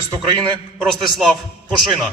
захист України Ростислав Пушина.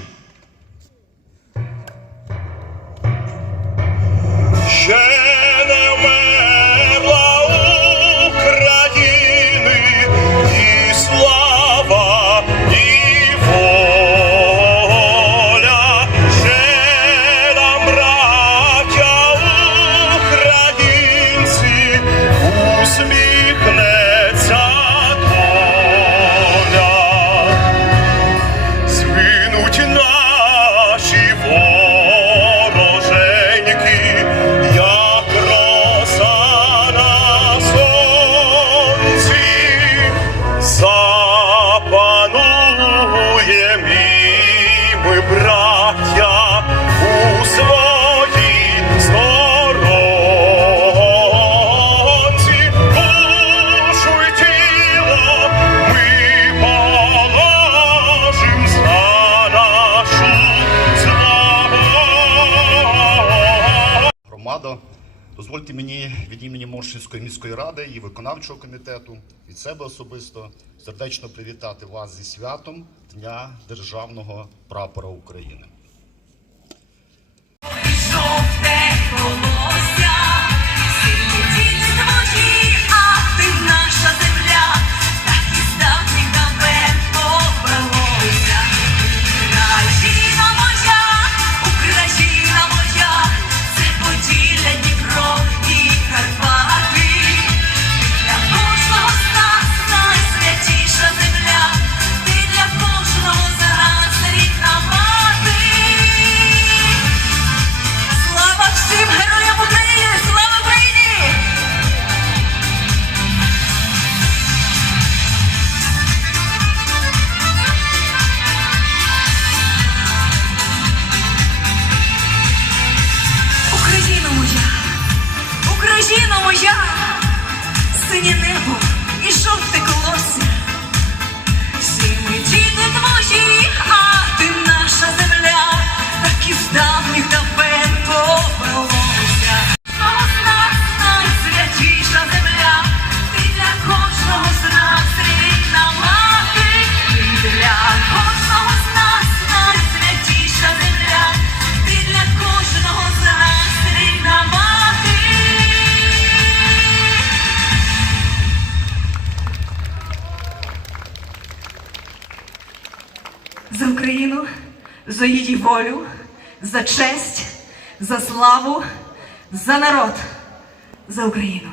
громадо, дозвольте мені від імені Моршинської міської ради і виконавчого комітету від себе особисто сердечно привітати вас зі святом Дня Державного прапора України. living in Naples. за Україну, за її волю, за честь, за славу, за народ, за Україну.